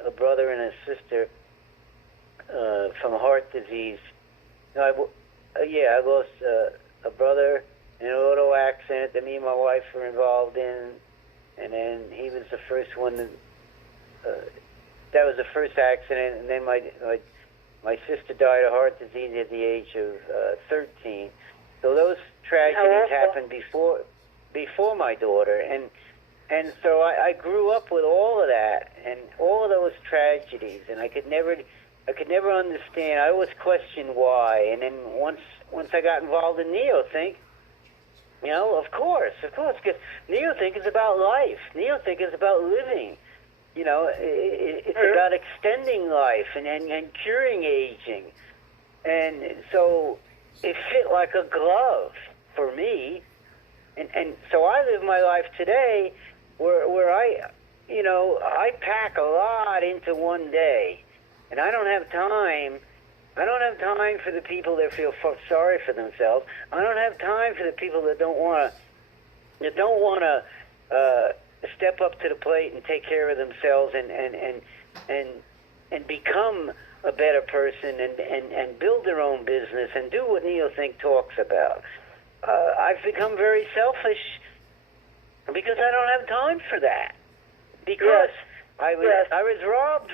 a brother and a sister from heart disease. I lost a brother in an auto accident that me and my wife were involved in, and then he was the first one that was the first accident, and then my sister died of heart disease at the age of 13. So those tragedies happened before my daughter, and so I grew up with all of that and all of those tragedies, and I could never understand. I always questioned why, and then once I got involved in NeoThink, of course, because NeoThink is about life. NeoThink is about living. It's about extending life and curing aging. And so it fit like a glove for me. And so I live my life today where you know, I pack a lot into one day, and I don't have time. I don't have time for the people that feel sorry for themselves. I don't have time for the people that don't want to step up to the plate and take care of themselves and become a better person and build their own business and do what Neil Think talks about. I've become very selfish because I don't have time for that. Because I was robbed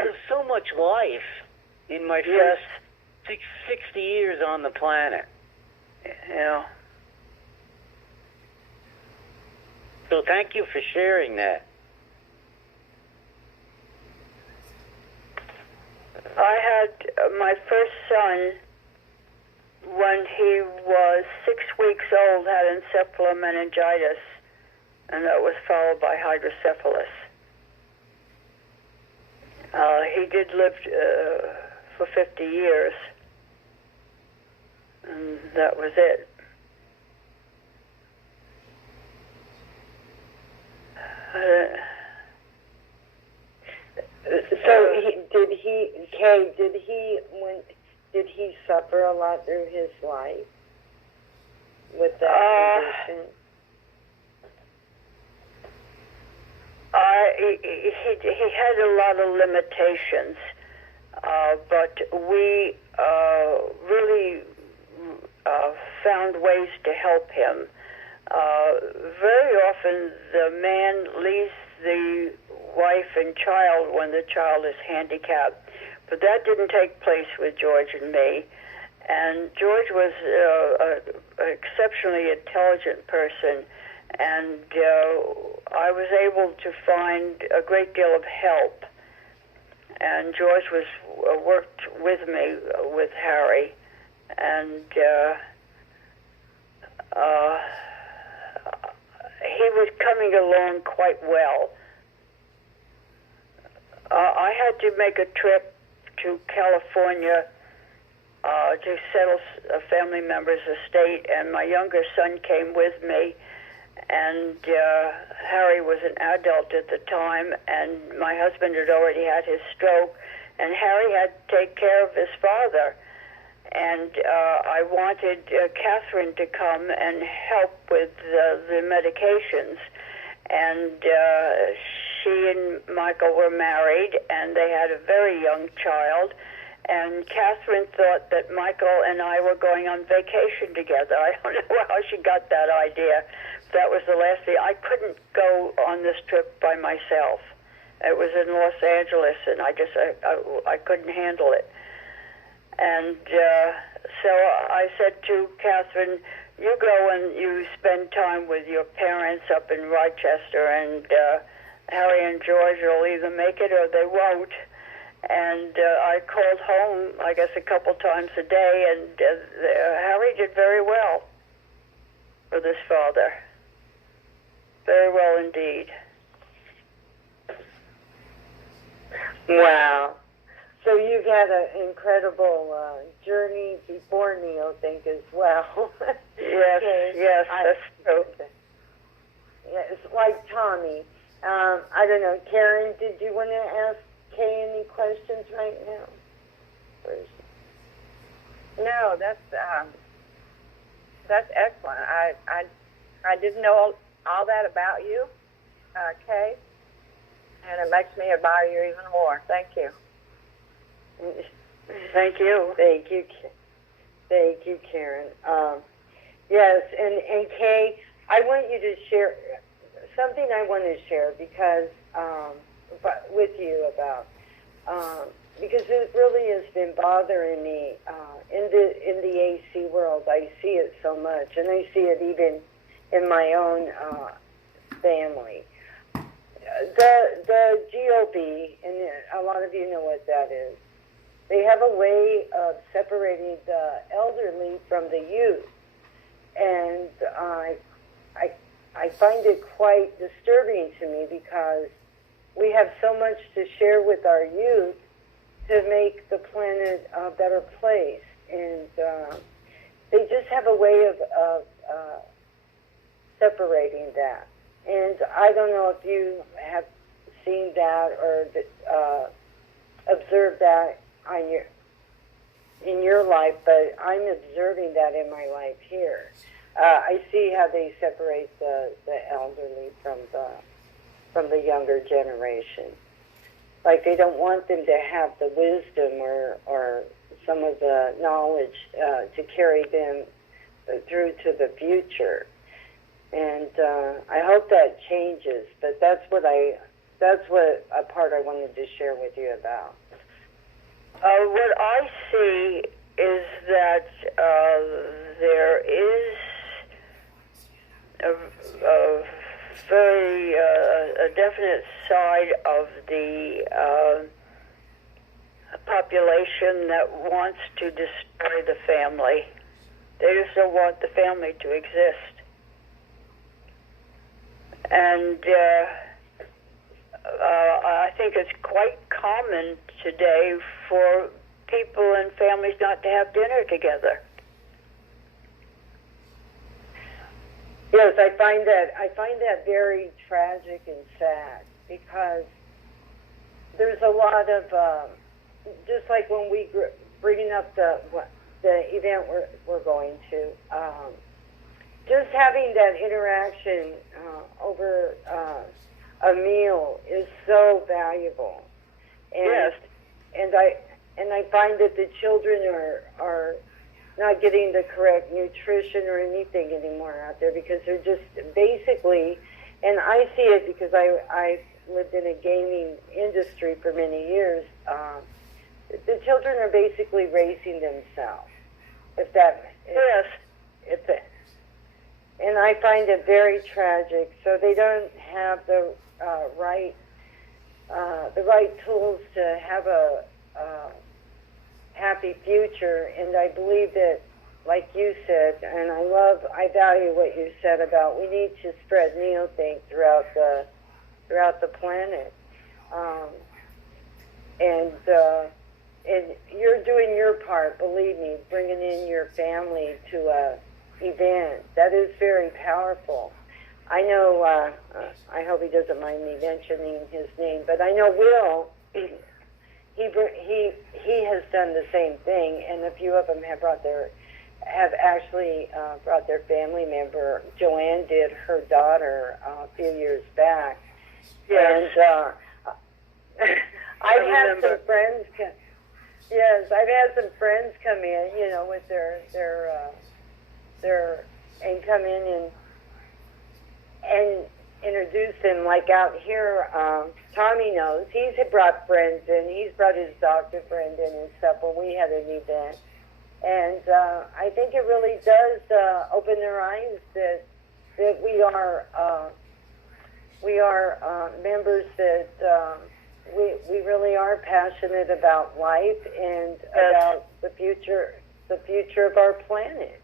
of so much life in my first 60 years on the planet. You know. So thank you for sharing that. I had my first son, when he was 6 weeks old, had encephalomeningitis, and that was followed by hydrocephalus. He did live for 50 years, and that was it. So did he suffer a lot through his life with that condition? He had a lot of limitations, but we really found ways to help him. Very often the man leaves the wife and child when the child is handicapped, but that didn't take place with George and me. And George was an exceptionally intelligent person, and I was able to find a great deal of help. And George was worked with me with Harry, and he was coming along quite well. I had to make a trip to California to settle a family member's estate, and my younger son came with me, and Harry was an adult at the time, and my husband had already had his stroke, and Harry had to take care of his father. And I wanted Catherine to come and help with the medications. And she and Michael were married, and they had a very young child. And Catherine thought that Michael and I were going on vacation together. I don't know how she got that idea. That was the last thing. I couldn't go on this trip by myself. It was in Los Angeles, and I couldn't handle it. And so I said to Catherine, you go and you spend time with your parents up in Rochester, and Harry and George will either make it or they won't. And I called home, I guess, a couple times a day, and Harry did very well with his father. Very well indeed. Wow. So you've had an incredible journey before Neil Think as well. Yes, yes, that's true. Yeah, it's like Tommy. I don't know, Karen, did you want to ask Kay any questions right now? No, that's excellent. I didn't know all that about you, Kay, and it makes me admire you even more. Thank you. Thank you. Thank you. Thank you, Karen. Yes, and Kay, I want you to share something I want to share because with you about because it really has been bothering me in the AC world. I see it so much, and I see it even in my own family. The GOB, and a lot of you know what that is. They have a way of separating the elderly from the youth, and I find it quite disturbing to me because we have so much to share with our youth to make the planet a better place, and they just have a way of separating that. And I don't know if you have seen that or observed that in your life, but I'm observing that in my life here. I see how they separate the elderly from the younger generation. Like they don't want them to have the wisdom or some of the knowledge to carry them through to the future. And I hope that changes. But that's what a part I wanted to share with you about. What I see is that there is a very a definite side of the population that wants to destroy the family. They just don't want the family to exist. And I think it's quite common today for people and families not to have dinner together. Yes, I find that very tragic and sad because there's a lot of just like when we bringing up the event we're going to, just having that interaction over a meal is so valuable. And, yes. And I find that the children are not getting the correct nutrition or anything anymore out there because they're just basically, and I see it because I lived in a gaming industry for many years. The children are basically racing themselves. And I find it very tragic. So they don't have the right tools to have a happy future. And I believe that, like you said, and I value what you said about we need to spread Neothink throughout the planet. And you're doing your part, believe me, bringing in your family to a event. That is very powerful. I know, I hope he doesn't mind me mentioning his name, but I know Will, he has done the same thing, and a few of them have actually brought their family member. Joanne did, her daughter, a few years back. Yes. And I've had some friends come in, with and come in and introduce them. Like out here, Tommy knows. He's brought friends in. He's brought his doctor friend in and stuff when we had an event. And I think it really does open their eyes that we are members that we really are passionate about life and about the future of our planet.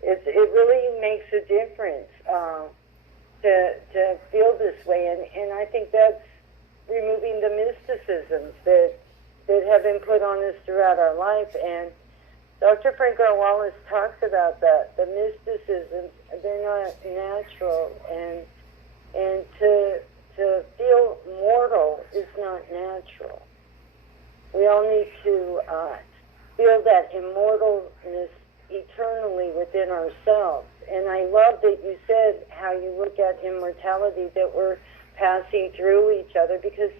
It really makes a difference to feel this way, and I think that's removing the mysticisms that have been put on us throughout our life. And Dr. Frank R. Wallace talks about that. The mysticisms, they're not natural, and to feel mortal is not natural. We all need to feel that immortalness eternally within ourselves. And I love that you said how you look at immortality, that we're passing through each other, because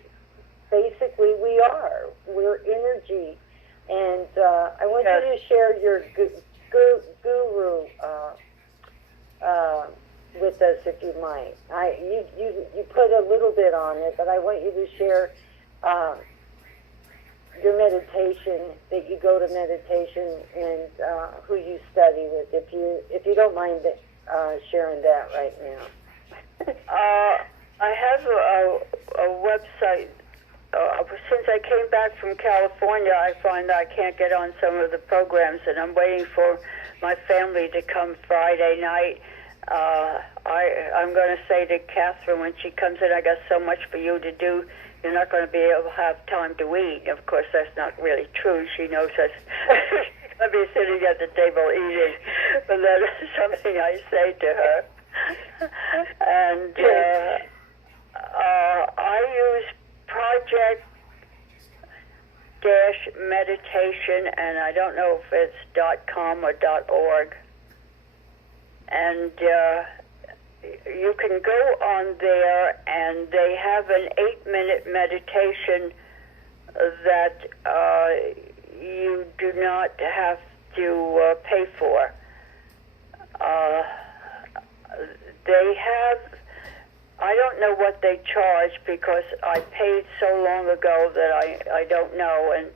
basically we're energy. And I want you to share your guru with us, if you might. You put a little bit on it, but I want you to share your meditation, that you go to meditation, and who you study with, if you don't mind sharing that right now. I have a website. Since I came back from California, I find I can't get on some of the programs, and I'm waiting for my family to come Friday night. I'm going to say to Catherine when she comes in, I got so much for you to do, you're not going to be able to have time to eat. Of course, that's not really true. She knows that she's going to be sitting at the table eating, but that is something I say to her. And I use Project Meditation, and I don't know if it's .com or .org. And you can go on there, and they have an 8-minute meditation that you do not have to pay for. They have, I don't know what they charge because I paid so long ago that I don't know, and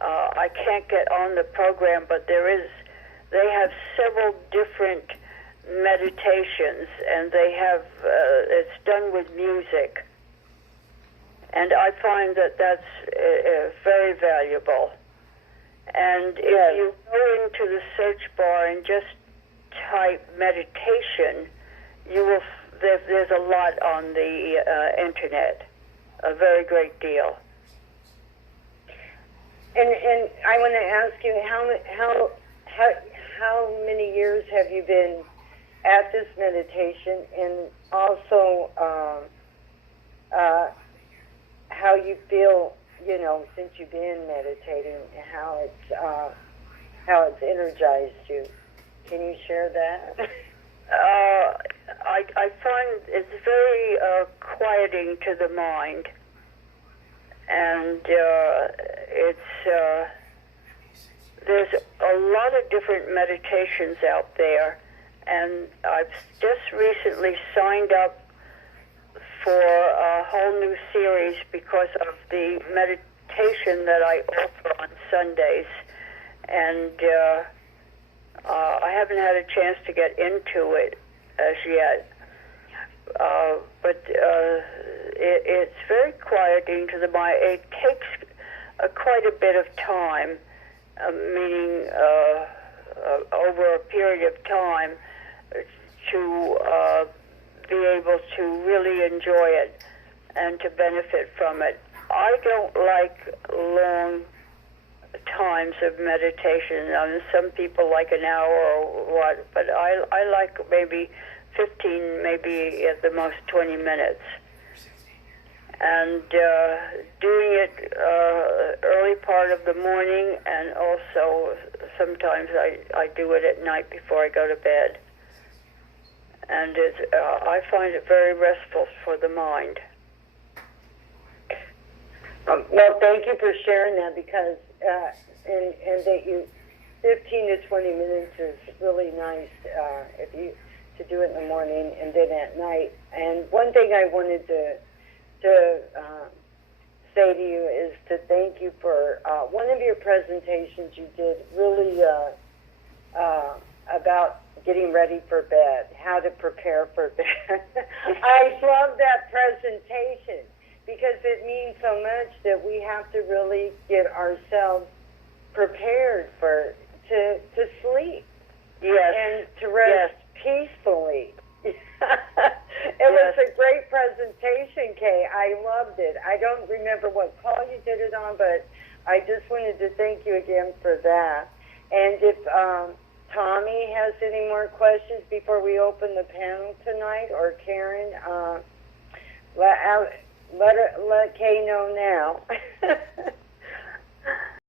I can't get on the program, but they have several different meditations, and they have, it's done with music. And I find that that's very valuable. And if you go into the search bar and just type meditation, you will. There's a lot on the internet, a very great deal. And I want to ask you how many years have you been at this meditation, and also how you feel, since you've been meditating, how it's energized you. Can you share that? I find it's very quieting to the mind, and there's a lot of different meditations out there, and I've just recently signed up for a whole new series because of the meditation that I offer on Sundays, and I haven't had a chance to get into it as yet, but it's very quieting to the mind. It takes quite a bit of time, meaning over a period of time, to be able to really enjoy it and to benefit from it. I don't like long times of meditation. Some people like an hour or what, but I like maybe 15, maybe at the most 20 minutes. And doing it early part of the morning, and also sometimes I do it at night before I go to bed. And I find it very restful for the mind. Well, thank you for sharing that, because and that 15 to 20 minutes is really nice to do it in the morning and then at night. And one thing I wanted to say to you is to thank you for one of your presentations you did really about getting ready for bed, how to prepare for bed. I love that presentation, because it means so much that we have to really get ourselves prepared to sleep. Yes. And to rest peacefully. It was a great presentation, Kay. I loved it. I don't remember what call you did it on, but I just wanted to thank you again for that. And if Tommy has any more questions before we open the panel tonight, or Karen, let Kay know now.